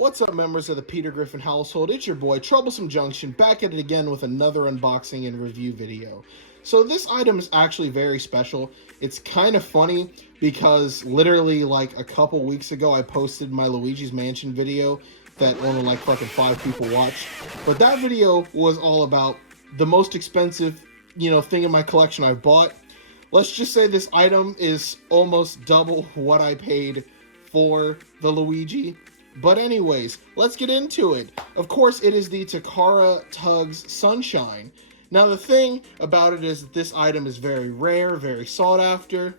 What's up, members of the Peter Griffin household? It's your boy, Troublesome Junction, back at it again with another unboxing and review video. So this item is actually very special. It's kind of funny because literally like a couple weeks ago I posted my Luigi's Mansion video that only like fucking 5 people watched. But that video was all about the most expensive, thing in my collection I've bought. Let's just say this item is almost double what I paid for the Luigi. But anyways, let's get into it. Of course, it is the Takara Tugs Sunshine. Now, the thing about it is that this item is very rare, very sought after.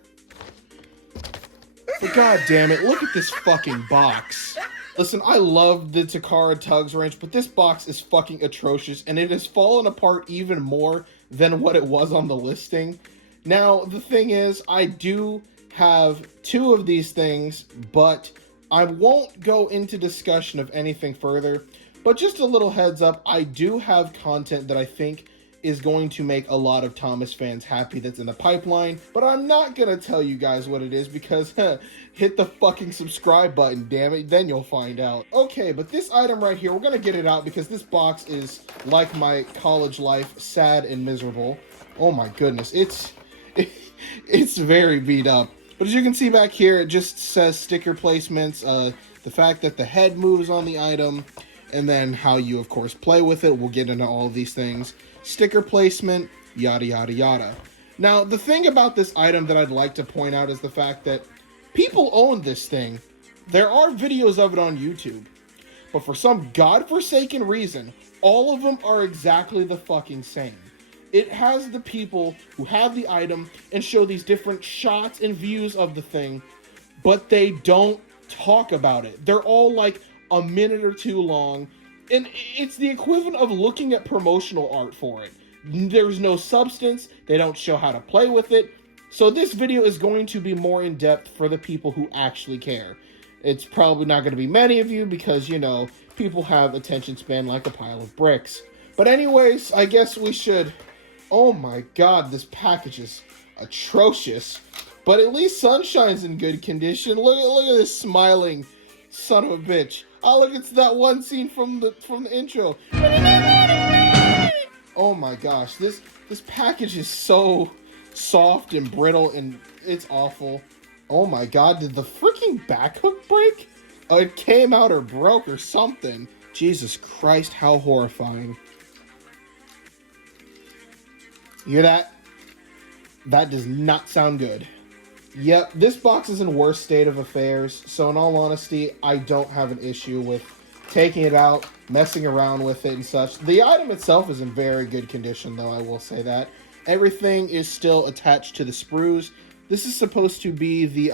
But god damn it, look at this fucking box. Listen, I love the Takara Tugs range, but this box is fucking atrocious, and it has fallen apart even more than what it was on the listing. Now, the thing is, I do have 2 of these things, but I won't go into discussion of anything further, but just a little heads up, I do have content that I think is going to make a lot of Thomas fans happy that's in the pipeline, but I'm not going to tell you guys what it is because hit the fucking subscribe button, damn it, then you'll find out. Okay, but this item right here, we're going to get it out because this box is, like my college life, sad and miserable. Oh my goodness, it's very beat up. But as you can see back here, it just says sticker placements, the fact that the head moves on the item, and then how you, of course, play with it. We'll get into all of these things. Sticker placement, yada, yada, yada. Now, the thing about this item that I'd like to point out is the fact that people own this thing. There are videos of it on YouTube. But for some godforsaken reason, all of them are exactly the fucking same. It has the people who have the item and show these different shots and views of the thing, but they don't talk about it. They're all like a minute or 2 long, and it's the equivalent of looking at promotional art for it. There's no substance, they don't show how to play with it, so this video is going to be more in depth for the people who actually care. It's probably not going to be many of you because, people have attention span like a pile of bricks. But anyways, I guess we should... Oh my god, this package is atrocious. But at least Sunshine's in good condition. Look at this smiling son of a bitch. Oh, look, it's that one scene from the intro. Oh my gosh, this package is so soft and brittle and it's awful. Oh my god, did the freaking back hook break? Oh, it came out or broke or something. Jesus Christ, how horrifying. You hear that? That does not sound good. Yep, this box is in worse state of affairs, so in all honesty, I don't have an issue with taking it out, messing around with it and such. The item itself is in very good condition, though, I will say that. Everything is still attached to the sprues. This is supposed to be the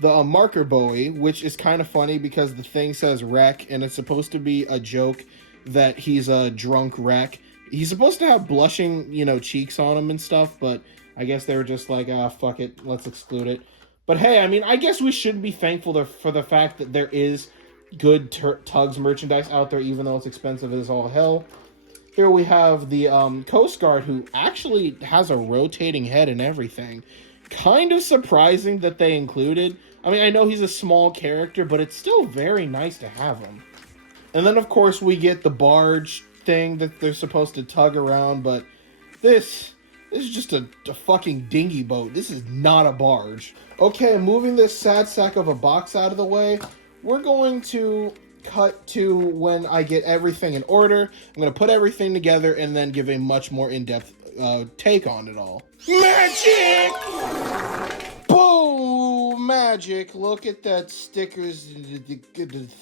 marker Bowie, which is kind of funny because the thing says wreck, and it's supposed to be a joke that he's a drunk wreck. He's supposed to have blushing, cheeks on him and stuff, but I guess they were just like, fuck it, let's exclude it. But hey, I mean, I guess we should be thankful for the fact that there is good Tugs merchandise out there, even though it's expensive as all hell. Here we have the Coast Guard, who actually has a rotating head and everything. Kind of surprising that they included. I mean, I know he's a small character, but it's still very nice to have him. And then, of course, we get the Barge thing that they're supposed to tug around, but this is just a fucking dinghy boat. This is not a barge. Okay, moving this sad sack of a box out of the way, we're going to cut to when I get everything in order. I'm going to put everything together and then give a much more in-depth take on it all. Magic! Boom! Magic! Look at that stickers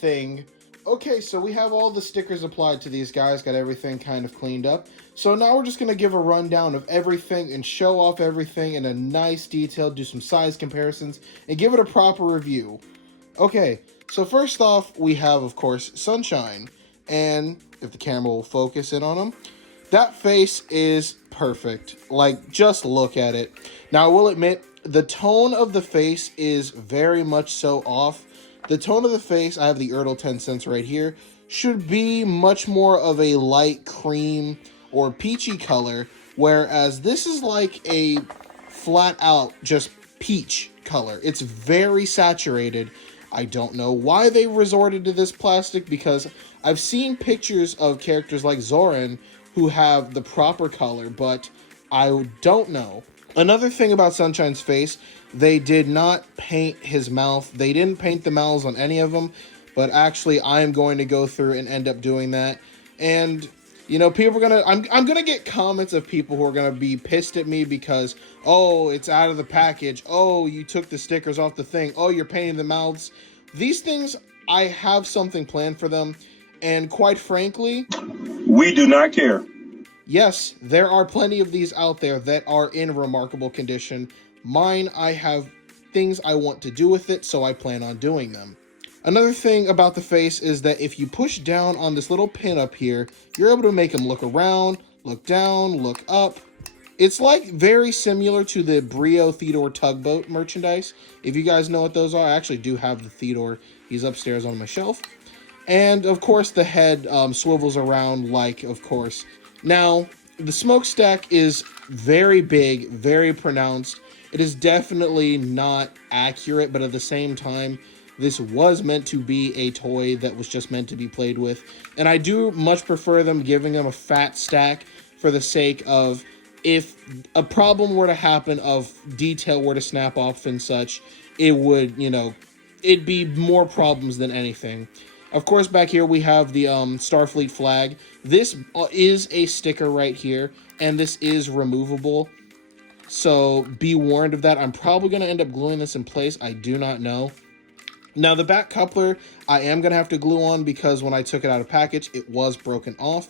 thing. Okay, so we have all the stickers applied to these guys, got everything kind of cleaned up. So now we're just going to give a rundown of everything and show off everything in a nice detail, do some size comparisons, and give it a proper review. Okay, so first off, we have, of course, Sunshine. And if the camera will focus in on him, that face is perfect. Like, just look at it. Now, I will admit, the tone of the face is very much so off. The tone of the face, I have the Ertl 10 cents right here, should be much more of a light cream or peachy color, whereas this is like a flat out just peach color. It's very saturated. I don't know why they resorted to this plastic, because I've seen pictures of characters like Zoran who have the proper color, but I don't know. Another thing about Sunshine's face, they did not paint his mouth. They didn't paint the mouths on any of them, but actually I am going to go through and end up doing that. And you know, people are I'm gonna get comments of people who are gonna be pissed at me because, oh, it's out of the package. Oh, you took the stickers off the thing. Oh, you're painting the mouths. These things, I have something planned for them, and quite frankly, we do not care. Yes, there are plenty of these out there that are in remarkable condition. Mine, I have things I want to do with it, so I plan on doing them. Another thing about the face is that if you push down on this little pin up here, you're able to make him look around, look down, look up. It's like very similar to the Brio Theodore tugboat merchandise. If you guys know what those are, I actually do have the Theodore. He's upstairs on my shelf. And of course the head swivels around like, of course. Now, the smokestack is very big, very pronounced. It is definitely not accurate, but at the same time, this was meant to be a toy that was just meant to be played with. And I do much prefer them giving them a fat stack for the sake of, if a problem were to happen of detail were to snap off and such, it would, you know, it'd be more problems than anything. Of course, back here we have the Starfleet flag. This is a sticker right here, and this is removable. So be warned of that. I'm probably going to end up gluing this in place. I do not know. Now, the back coupler, I am going to have to glue on because when I took it out of package, it was broken off.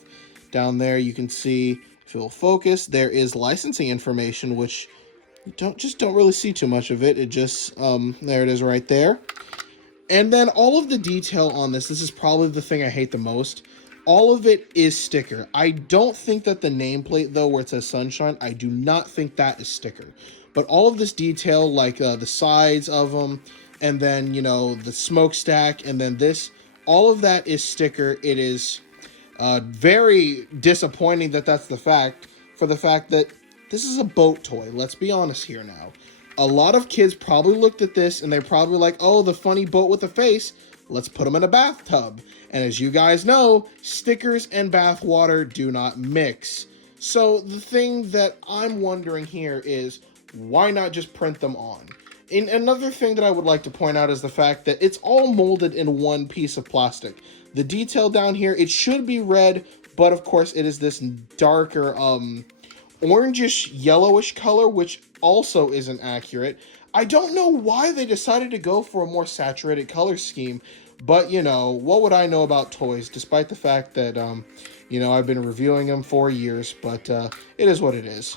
Down there, you can see, if it will focus, there is licensing information, which you don't really see too much of it. It just, there it is right there. And then all of the detail on this is probably the thing I hate the most. All of it is sticker. I don't think that the nameplate, though, where it says Sunshine, I do not think that is sticker. But all of this detail, like the sides of them, and then, you know, the smokestack, and then this, all of that is sticker. It is very disappointing that that's the fact, for the fact that this is a boat toy. Let's be honest here now. A lot of kids probably looked at this and they're probably like, oh, the funny boat with a face. Let's put them in a bathtub. And as you guys know, stickers and bath water do not mix. So the thing that I'm wondering here is, why not just print them on? And another thing that I would like to point out is the fact that it's all molded in one piece of plastic. The detail down here, it should be red, but of course it is this darker, orangish yellowish color, which also isn't accurate. I don't know why they decided to go for a more saturated color scheme, but you know, what would I know about toys, despite the fact that, you know, I've been reviewing them for years, but it is what it is.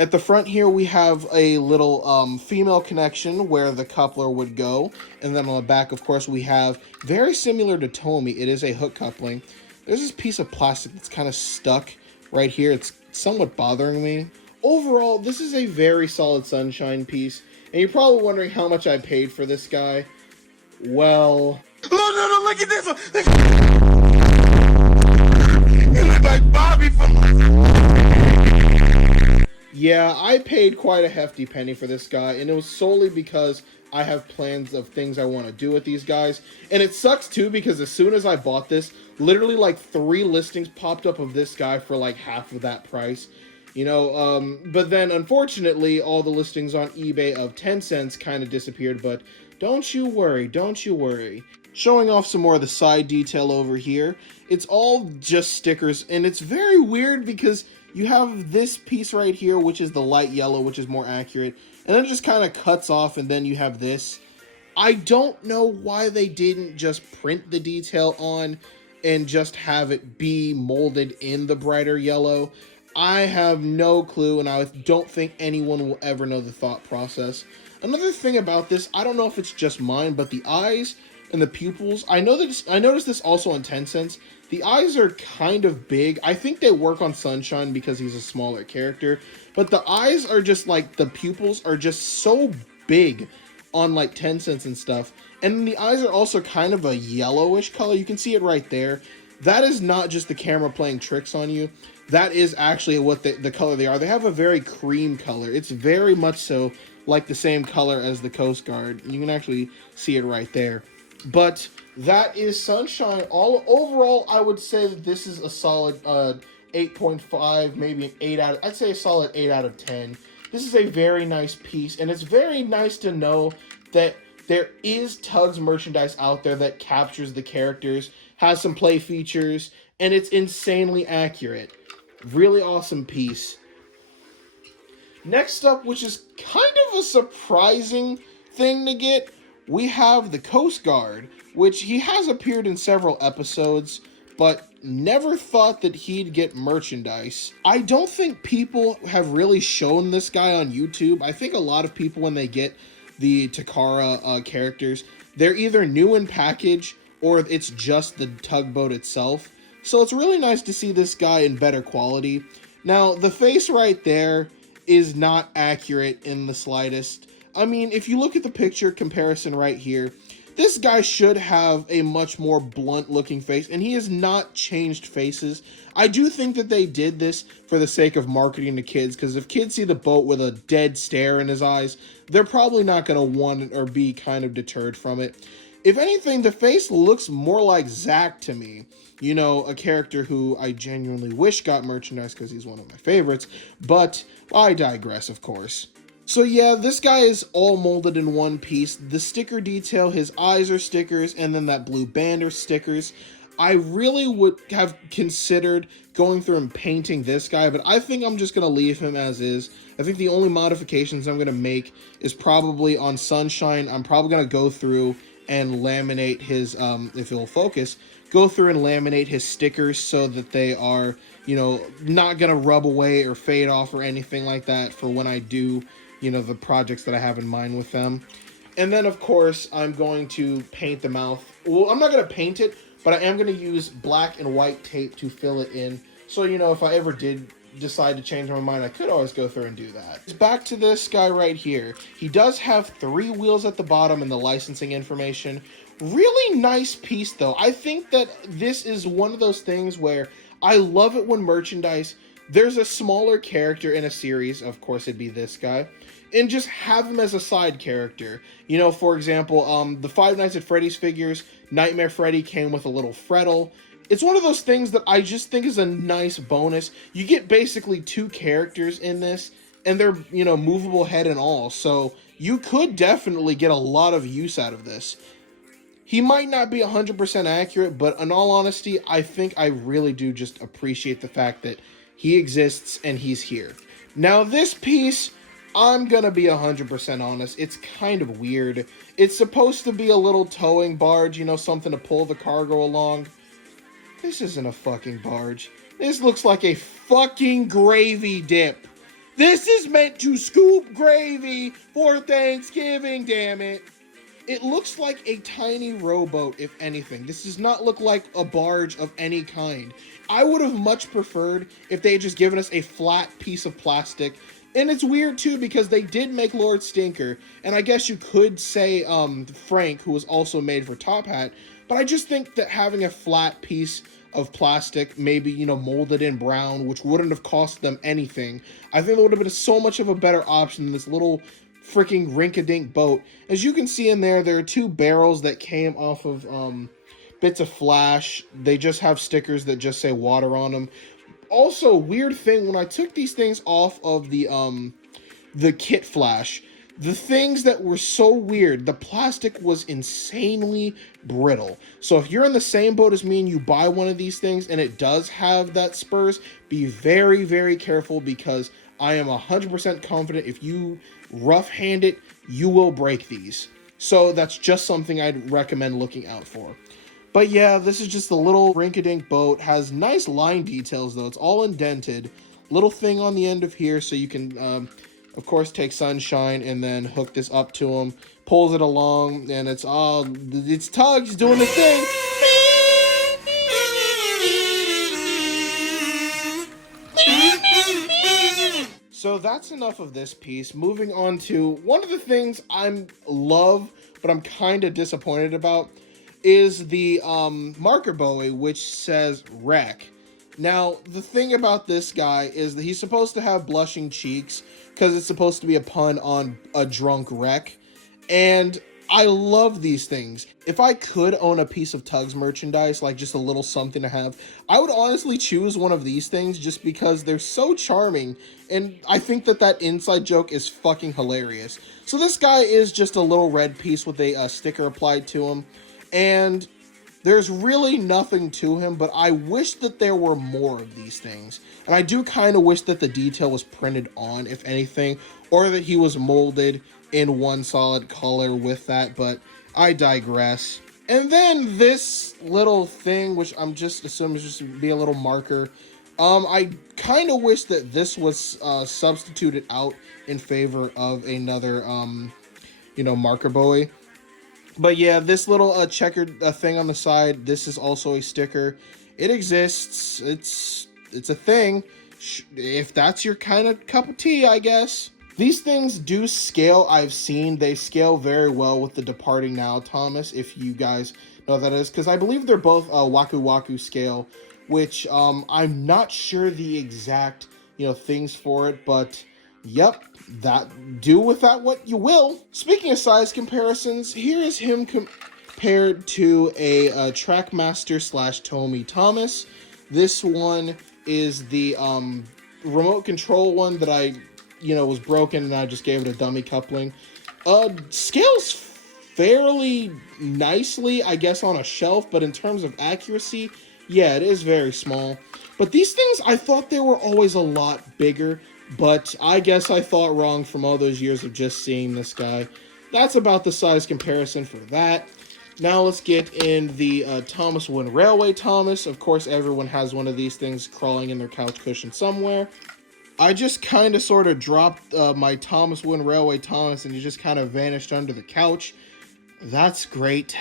At the front here, we have a little female connection where the coupler would go, and then on the back, of course, we have, very similar to Tomy, it is a hook coupling. There's this piece of plastic that's kind of stuck right here. It's somewhat bothering me. Overall, this is a very solid Sunshine piece, and you're probably wondering how much I paid for this guy. Well... No, look at this one! You look like Bobby from... Yeah, I paid quite a hefty penny for this guy, and it was solely because I have plans of things I want to do with these guys. And it sucks too, because as soon as I bought this, literally like 3 listings popped up of this guy for like half of that price. You know, but then unfortunately, all the listings on eBay of 10 cents kind of disappeared, but don't you worry, don't you worry. Showing off some more of the side detail over here. It's all just stickers, and it's very weird because you have this piece right here, which is the light yellow, which is more accurate, and then it just kind of cuts off, and then you have this. I don't know why they didn't just print the detail on and just have it be molded in the brighter yellow. I have no clue, and I don't think anyone will ever know the thought process. Another thing about this, I don't know if it's just mine, but the eyes and the pupils, I noticed this also on 10 cents. The eyes are kind of big. I think they work on Sunshine because he's a smaller character, but the eyes are just like, the pupils are just so big on like 10 cents and stuff. And the eyes are also kind of a yellowish color. You can see it right there. That is not just the camera playing tricks on you. That is actually what the color they are. They have a very cream color. It's very much so like the same color as the Coast Guard. You can actually see it right there. But that is Sunshine. Overall, I would say that this is a solid 8.5, maybe an 8 out of, I'd say a solid 8 out of 10. This is a very nice piece, and it's very nice to know that there is Tugs merchandise out there that captures the characters, has some play features, and it's insanely accurate. Really awesome piece. Next up, which is kind of a surprising thing to get, we have the Coast Guard, which he has appeared in several episodes, but never thought that he'd get merchandise. I don't think people have really shown this guy on YouTube. I think a lot of people, when they get the Takara characters, they're either new in package or it's just the tugboat itself. So it's really nice to see this guy in better quality. Now, the face right there is not accurate in the slightest. I mean, if you look at the picture comparison right here, this guy should have a much more blunt looking face, and he has not changed faces. I do think that they did this for the sake of marketing to kids, because if kids see the boat with a dead stare in his eyes, they're probably not going to want it or be kind of deterred from it. If anything, the face looks more like Zack to me. You know, a character who I genuinely wish got merchandise because he's one of my favorites, but I digress, of course. So yeah, this guy is all molded in one piece. The sticker detail, his eyes are stickers, and then that blue band are stickers. I really would have considered going through and painting this guy, but I think I'm just going to leave him as is. I think the only modifications I'm going to make is probably on Sunshine. I'm probably going to go through and laminate his, if it'll focus, go through and laminate his stickers so that they are, you know, not going to rub away or fade off or anything like that for when I do, you know, the projects that I have in mind with them. And then, of course, I'm going to paint the mouth. Well, I'm not going to paint it, but I am going to use black and white tape to fill it in. So, you know, if I ever did decide to change my mind, I could always go through and do that. Back to this guy right here. He does have 3 wheels at the bottom and the licensing information. Really nice piece, though. I think that this is one of those things where I love it when merchandise, there's a smaller character in a series, of course it'd be this guy, and just have him as a side character. You know, for example, the Five Nights at Freddy's figures, Nightmare Freddy came with a little Frettle. It's one of those things that I just think is a nice bonus. You get basically 2 characters in this, and they're, you know, movable head and all, so you could definitely get a lot of use out of this. He might not be 100% accurate, but in all honesty, I think I really do just appreciate the fact that he exists and he's here. Now this piece, I'm gonna be 100% honest, it's kind of weird. It's supposed to be a little towing barge, you know, something to pull the cargo along. This isn't a fucking barge. This looks like a fucking gravy dip. This is meant to scoop gravy for Thanksgiving, damn it. It looks like a tiny rowboat, if anything. This does not look like a barge of any kind. I would have much preferred if they had just given us a flat piece of plastic. And it's weird, too, because they did make Lord Stinker. And I guess you could say Frank, who was also made for Top Hat. But I just think that having a flat piece of plastic, maybe, you know, molded in brown, which wouldn't have cost them anything, I think that would have been so much of a better option than this little freaking rink-a-dink boat. As you can see in there, there are 2 barrels that came off of bits of flash. They just have stickers that just say water on them. Also, weird thing, when I took these things off of the kit flash, the things that were so weird, the plastic was insanely brittle. So if you're in the same boat as me and you buy one of these things and it does have that spurs, be very, very careful, because I am 100% confident if you rough hand it, you will break these. So that's just something I'd recommend looking out for. But yeah, this is just a little rink-a-dink boat. Has nice line details, though. It's all indented. Little thing on the end of here, so you can, of course, take Sunshine and then hook this up to him. Pulls it along, and it's Tugs doing the thing. So that's enough of this piece. Moving on to one of the things I love, but I'm kind of disappointed about, is the marker Bowie, which says wreck. Now, the thing about this guy is that he's supposed to have blushing cheeks because it's supposed to be a pun on a drunk wreck. And I love these things. If I could own a piece of Tugs merchandise, like just a little something to have, I would honestly choose one of these things just because they're so charming. And I think that that inside joke is fucking hilarious. So this guy is just a little red piece with a sticker applied to him. And there's really nothing to him, but I wish that there were more of these things. And I do kind of wish that the detail was printed on, if anything, or that he was molded in one solid color with that, but I digress. And then this little thing, which I'm just assuming is just to be a little marker, I kind of wish that this was substituted out in favor of another, marker Bowie. But yeah, this little checkered thing on the side, this is also a sticker. It exists. It's a thing. If that's your kind of cup of tea, I guess. These things do scale. I've seen they scale very well with the Departing Now Thomas, if you guys know what that is, because I believe they're both Waku Waku scale, which I'm not sure the exact things for it, but yep, that do with that what you will. Speaking of size comparisons, here is him compared to a Trackmaster / Tomy Thomas. This one is the remote control one that I was broken and I just gave it a dummy coupling. Scales fairly nicely, I guess, on a shelf, but in terms of accuracy, yeah, it is very small. But these things, I thought they were always a lot bigger, but I guess I thought wrong from all those years of just seeing this guy. That's about the size comparison for that. Now let's get in the Thomas Wooden Railway Thomas. Of course, everyone has one of these things crawling in their couch cushion somewhere. I just kind of sort of dropped my Thomas Wooden Railway Thomas and he just kind of vanished under the couch. That's great.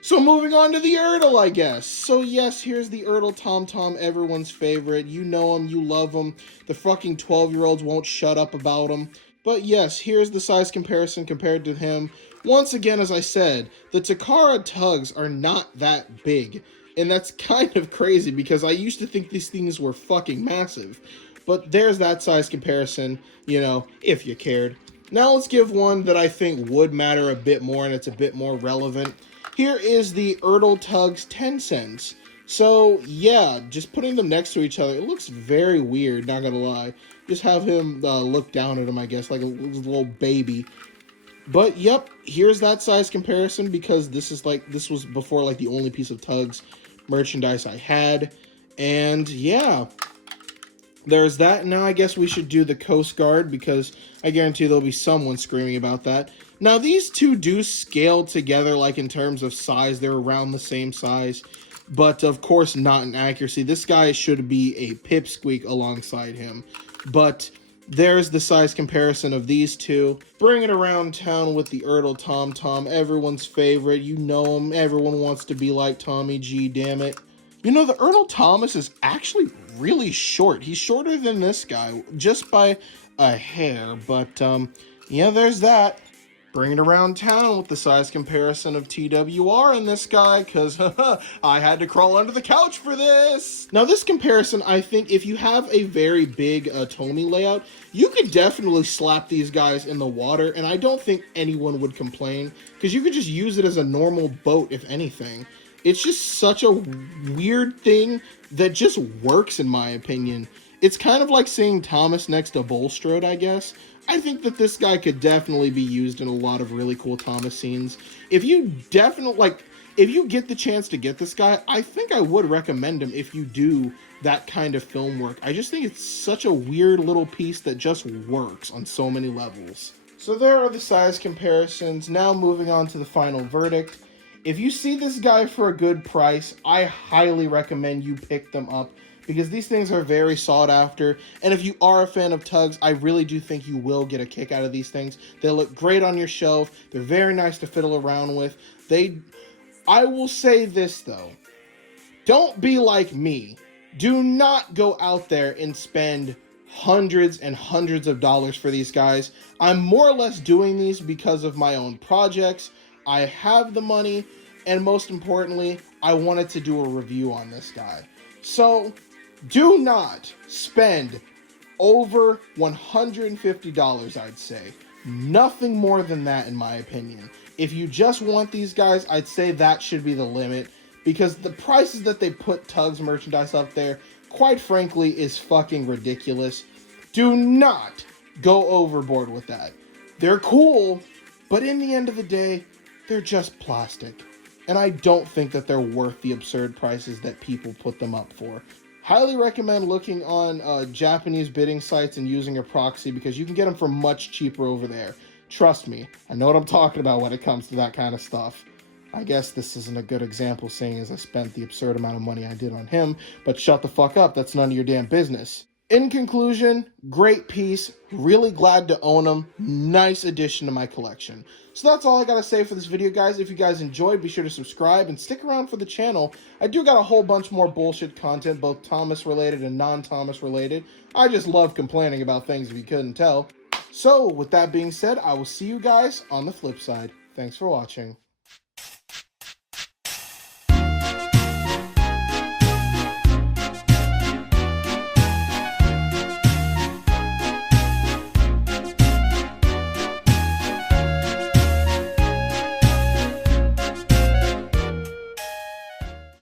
So moving on to the Ertl, I guess. So yes, here's the Ertl Tom Tom, everyone's favorite. You know him, you love him. The fucking 12-year-olds won't shut up about him. But yes, here's the size comparison compared to him. Once again, as I said, the Takara Tugs are not that big. And that's kind of crazy because I used to think these things were fucking massive. But there's that size comparison, if you cared. Now let's give one that I think would matter a bit more and it's a bit more relevant. Here is the Ertl Tugs 10 cents. So yeah, just putting them next to each other, it looks very weird, not gonna lie. Just have him look down at him, I guess, like a little baby. But yep, here's that size comparison because this was before the only piece of Tugs merchandise I had. And yeah, there's that. Now I guess we should do the Coast Guard because I guarantee there'll be someone screaming about that. Now these two do scale together in terms of size. They're around the same size, but of course not in accuracy. This guy should be a pipsqueak alongside him. But there's the size comparison of these two. Bring it around town with the Ertl Tom Tom, everyone's favorite. You know him. Everyone wants to be like Tommy G, damn it. The Ertl Thomas is actually really short. He's shorter than this guy, just by a hair. But, yeah, there's that. Bring it around town with the size comparison of TWR and this guy, because I had to crawl under the couch for this. Now, this comparison, I think, if you have a very big Tomy layout, you could definitely slap these guys in the water, and I don't think anyone would complain, because you could just use it as a normal boat, if anything. It's just such a weird thing that just works, in my opinion. It's kind of like seeing Thomas next to Bulstrode, I guess. I think that this guy could definitely be used in a lot of really cool Thomas scenes. If you get the chance to get this guy, I think I would recommend him if you do that kind of film work. I just think it's such a weird little piece that just works on so many levels. So there are the size comparisons. Now moving on to the final verdict. If you see this guy for a good price, I highly recommend you pick them up because these things are very sought after. And if you are a fan of Tugs, I really do think you will get a kick out of these things. They look great on your shelf. They're very nice to fiddle around with. I will say this though. Don't be like me. Do not go out there and spend hundreds and hundreds of dollars for these guys. I'm more or less doing these because of my own projects. I have the money, and most importantly, I wanted to do a review on this guy. So, Do not spend over $150, I'd say. Nothing more than that, in my opinion. If you just want these guys, I'd say that should be the limit, because the prices that they put Tugs merchandise up there, quite frankly, is fucking ridiculous. Do not go overboard with that. They're cool, but in the end of the day, they're just plastic. And I don't think that they're worth the absurd prices that people put them up for. Highly recommend looking on Japanese bidding sites and using a proxy, because you can get them for much cheaper over there. Trust me, I know what I'm talking about when it comes to that kind of stuff. I guess this isn't a good example, seeing as I spent the absurd amount of money I did on him, but shut the fuck up, that's none of your damn business. In conclusion, great piece, really glad to own them, nice addition to my collection. So that's all I gotta say for this video, guys. If you guys enjoyed, be sure to subscribe and stick around for the channel. I do got a whole bunch more bullshit content, both Thomas related and non-Thomas related. I just love complaining about things, if you couldn't tell. So with that being said, I will see you guys on the flip side. Thanks for watching.